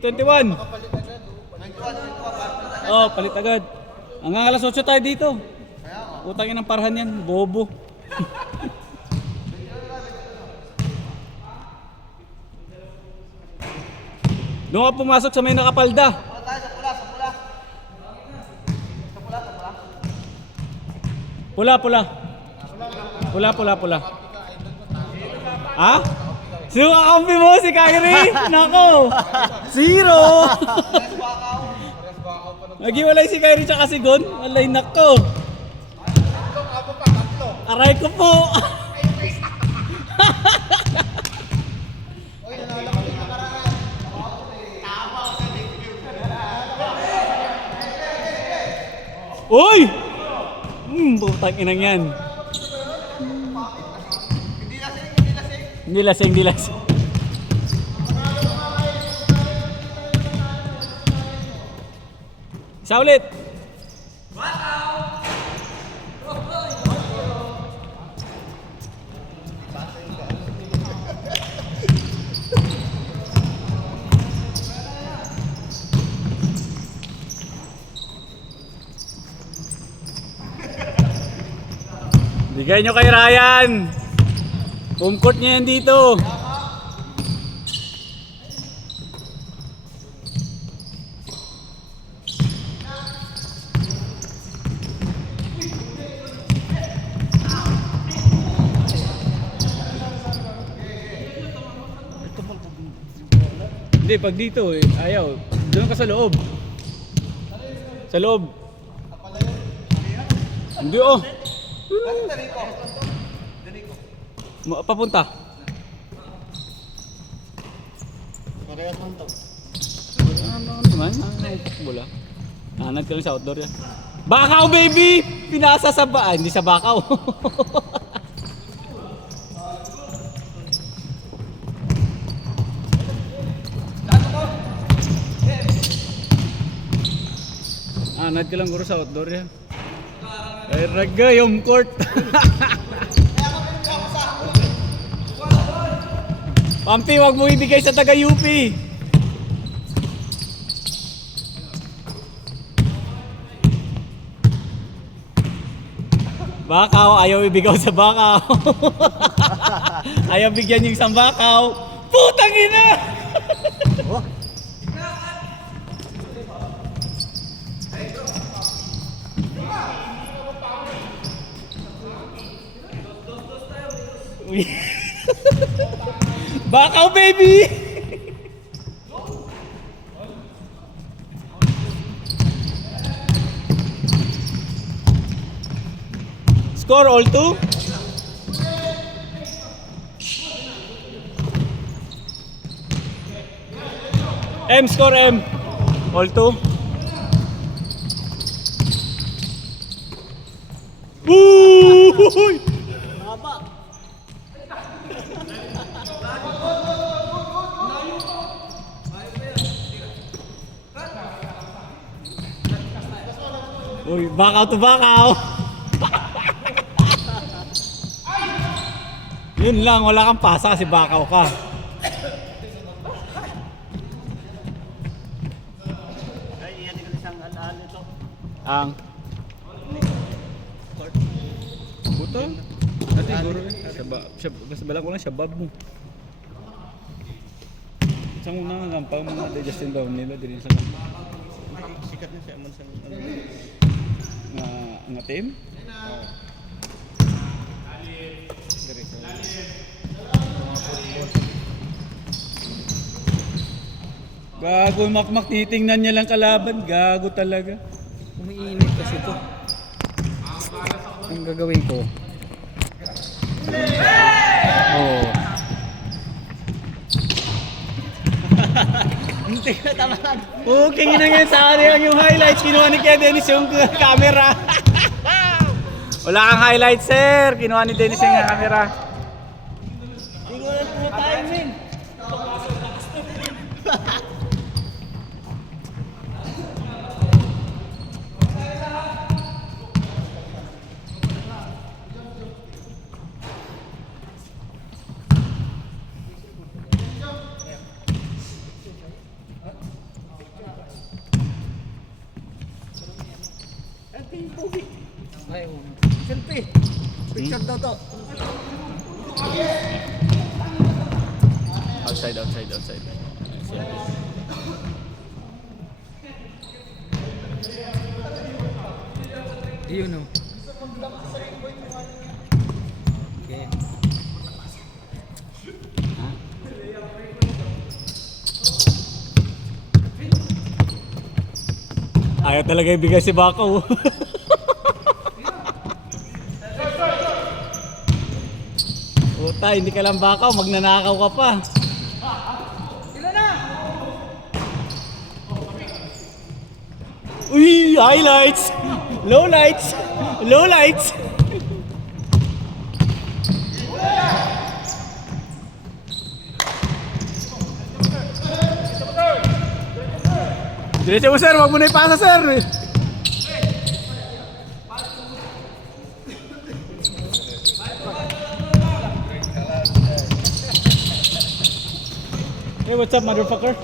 21. Oh, palit agad. Hanggang alas 8 tayo dito. Utangin ng parahan yan, bobo. Doon ka pumasok sa may nakapalda. Pula. Ha? Sino kakampi mo? Si Kyrie? Nako! 0! Naghiwalay si Kyrie tsaka si Gon. Walay nako. Aray ko po. Uy! Putang inang yan. Hindi lasing. Isa ulit. Bigay nyo kay Ryan. Home court niya yan dito. Hindi, pag dito eh, ayaw. Doon ka sa loob. Sa loob. Hindi oh. Papunta. Parehas lang to. Ano naman? Bola. Nanad ka lang sa outdoor yan. Bakaw baby! Pinasa sa hindi sa bakaw. Nanad ka lang guro sa outdoor yan. Ay raga yung court. Pampi, wag mo ibigay sa taga-UP. Bakaw, ayaw ibigaw sa bakaw. Ayaw bigyan yung isang bakaw. Putang ina! Oh. Bakaw baby! Score all 2? M score M. All 2? Woo! Uy, bakaw to bakaw. Yun lang, wala kang pasa kasi bakaw ka. Ay, yan yung isang ano to. Ang puto? Dati guro basta balang ko lang shabab mo. Isang unang gampang mga digestion daw nila din sa Sikat na siya man sa nga team. Gago makmak, titingnan niya lang kalaban, gago talaga. Umiinit kasi to. Ang gagawin ko. Oh. Hindi na tamahan. Okay, ginanyan sa akin yung highlights. Kinuha ni Kuya Dennis yung camera. Wala kang highlights, sir. Kinuha ni Dennis yung camera. Hindi ko na po timing. Ay, selfie. Picture daw to. Outside. Yun o. Okay. Ayaw talaga ibigay si Bakaw. Puta, hindi ka lang Bakaw, magnanakaw ka pa. Uy, highlights! Lowlights! Lowlights! Diretso mo sir, wag mo na ipasa sir! Hey, what's up motherfucker?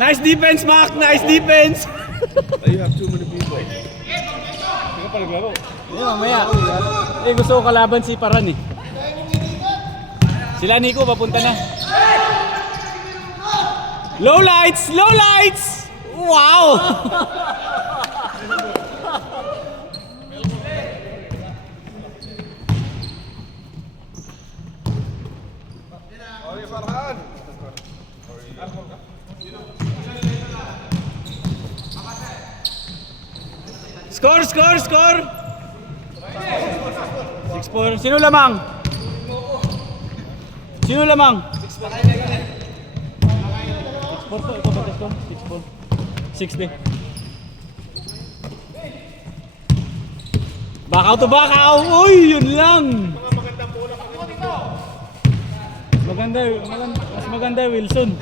Nice defense, Mac! Nice defense! You have too many people. Hindi pa naglaro. Hindi, mamaya. Eh, gusto ko kalaban si Paran eh. Sila Nico, papunta na. Low lights! Low lights! Wow! Score! 6-4. Sino lamang? 6-4 po, ikaw ba ito? 6-4. 60. Bakaw to Bakaw! Uy, yun lang! Mas maganda Wilson.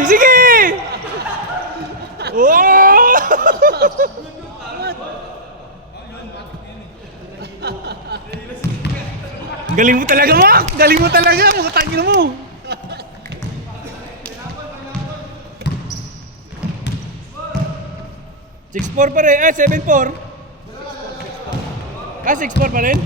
Sige! Wow! Galing mo talaga, Mac! Galing mo talaga! Makatagin mo! $6-4 pa rin. 7-4. 6-4 pa rin?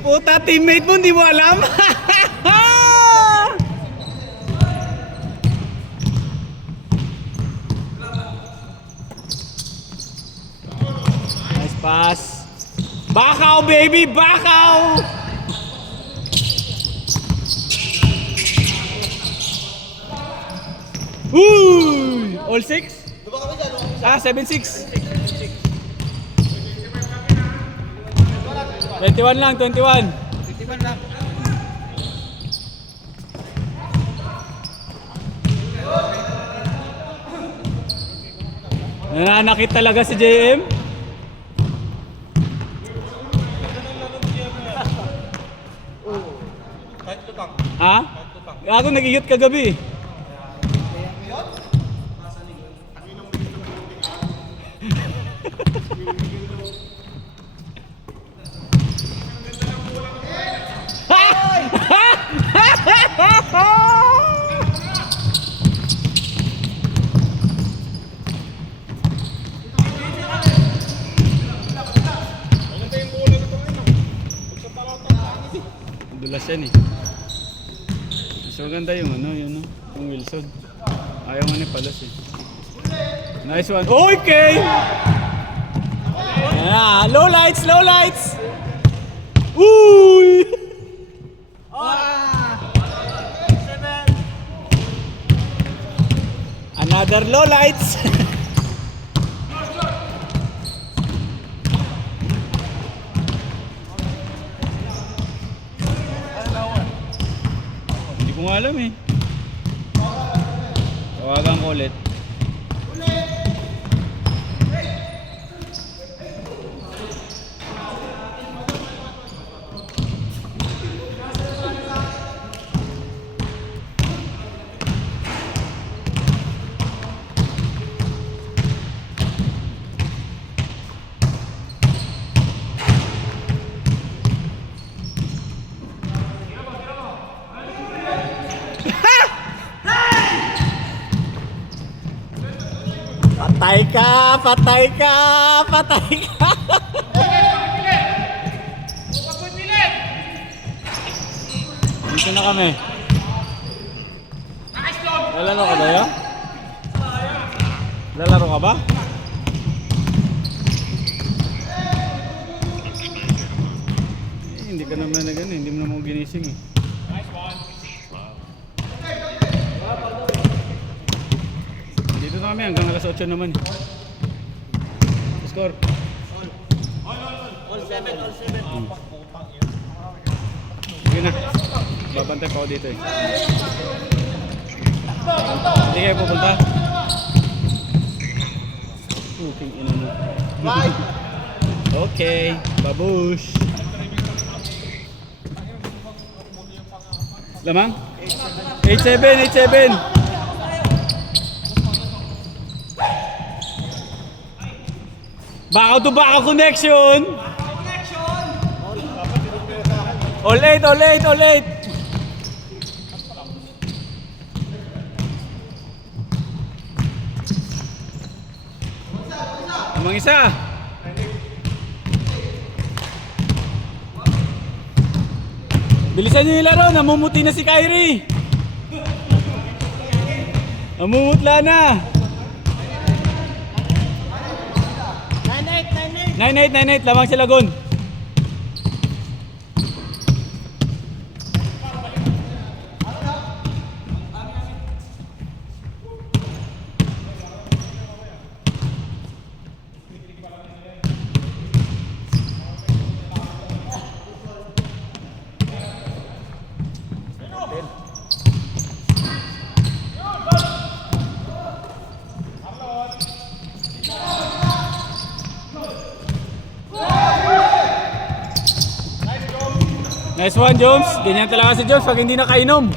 Puta, teammate mo, hindi mo alam. Nice pass. Bakaw, baby, Bakaw! Uy! All 6? 7-6. 21 lang, 21. 51 lang. Nananakit talaga si JM. Ha? Ako nag-iyot kagabi. Dulas yan eh. Mas maganda yung yung Wilson. Ayaw nga ni Palos eh. Nice one. Okay! Low lights, low lights! Uy! Another low lights! Hindi ko nga alam eh. Tawagan ko ulit. Patay ka! Patay ka! Patay ka! Dito na kami. Lalaro ka tayo? Lalaro ka ba? Hindi ka naman na gano'n. Hindi mo naman ginising eh. Dito na kami hanggang alas 8 naman. Score. All 7, all 7. Sige na. Babantay pa ako dito eh. Hindi kayo pupunta? Puking ina mo. Okay. Babush. Lamang? 8-7, 8-7. Baka to baka connection. All 8, all 8, all 8. Amang isa. Bilisan niyo yung laro, namumuti na si Kyrie. Namumutla na. 9-8, 9-8, lamang sila Gon. Nice one, Jones. Ganyan talaga si Jones pag hindi nakainom.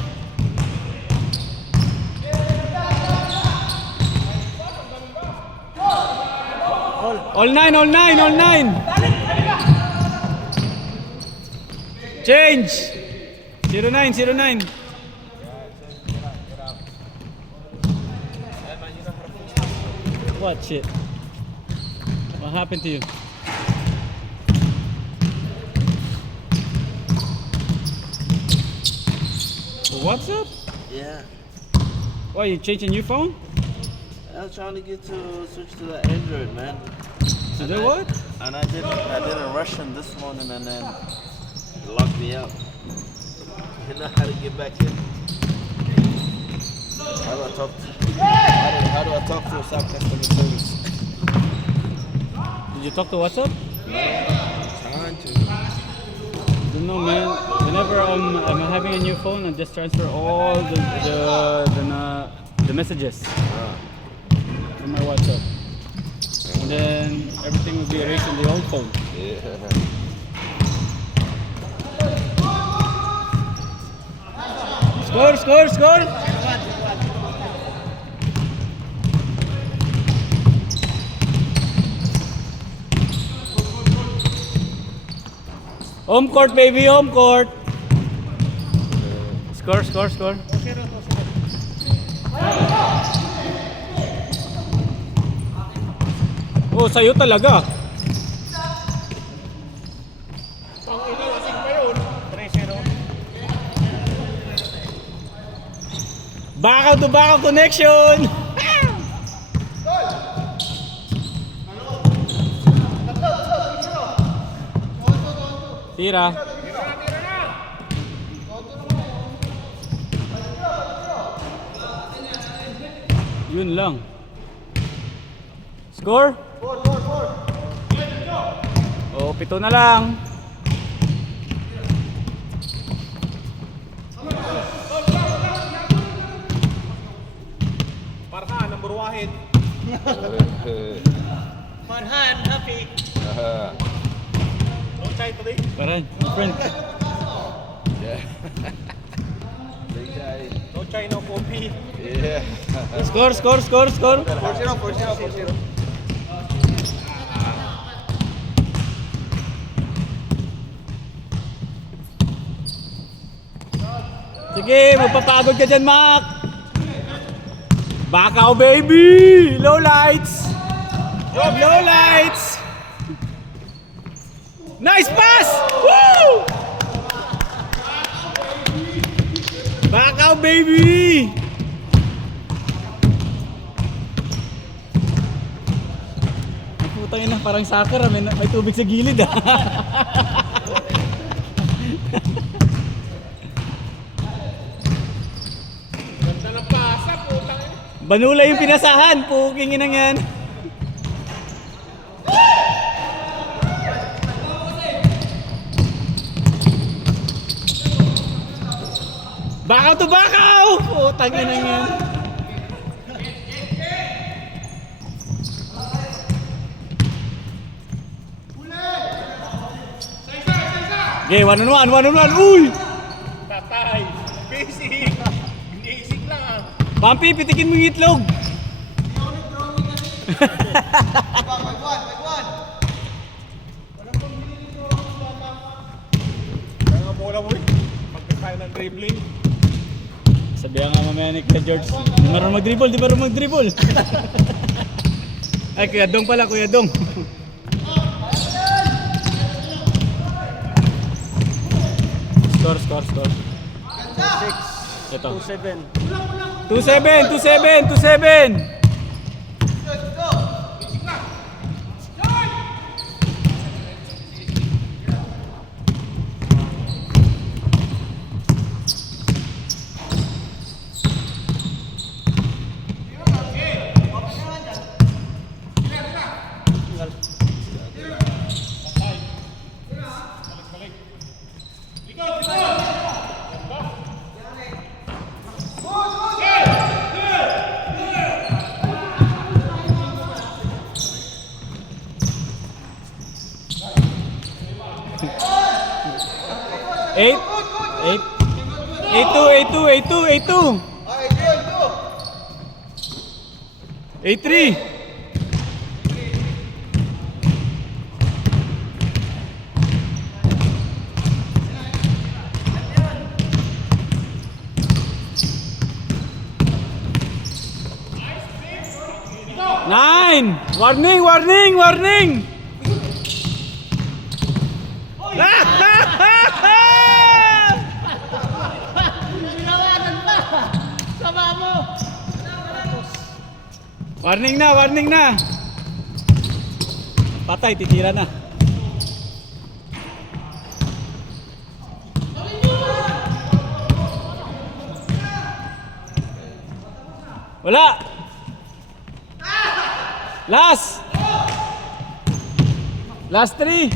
All 9, all 9, all 9. Change. 09, 09. What shit? What happened to you? What's up? Yeah. Why, you changing your phone? I was trying to get to switch to the Android, man. To do what? And I did a Russian this morning, and then it locked me out. You know how to get back in? How do I talk to? How do I talk to a South customer service? Did you talk to WhatsApp? Trying to. Don't know, man. Whenever I'm having a new phone, I just transfer all the messages to my WhatsApp, and then everything will be erased on the old phone. Yeah. Score, score, score! Home court, baby, home court. Score, score, score. Oh, sa'yo talaga. Baka to baka connection. Tira. Yun lang. Score? 4. Oh, 7 na lang. Wahid. Farhan, happy. Don't try today. Parang, friend. Big guy. Don't try no coffee. Yeah. Score. 4-0, 4-0. Sige, magpapagod ka dyan, Mac. Bakaw, baby! Low lights! Low lights! Nice pass! Woo! Bakaw, baby! Putang ina, parang soccer, may tubig sa gilid ah. Banula yung pinasahan, puking inang yan. Bakaw to bakaw! Putang inang yan. Okay, 1-on-1, uy! Tatay, basic. Basic lang ah. Pampi, pitikin mo yung itlog. Kaya nga bola mo eh. Magkakain ng dribbling. Sabihan nga mamaya ni Kuya George, di marunong mag-dribble. Ay, Kuya Dong pala, Kuya Dong. Score. Ito. 2-7. Eight. 8-2. 8-3. Nine. Warning. Warning na. Patay, titira na. Wala. Last 3.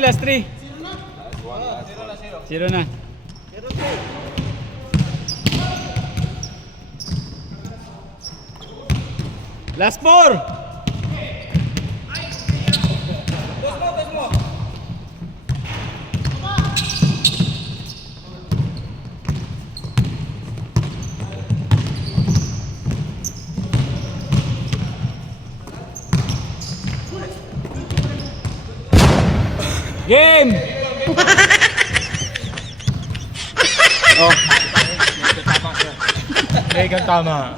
Last 3. 0 na. Last 4. Game! Eh, tama.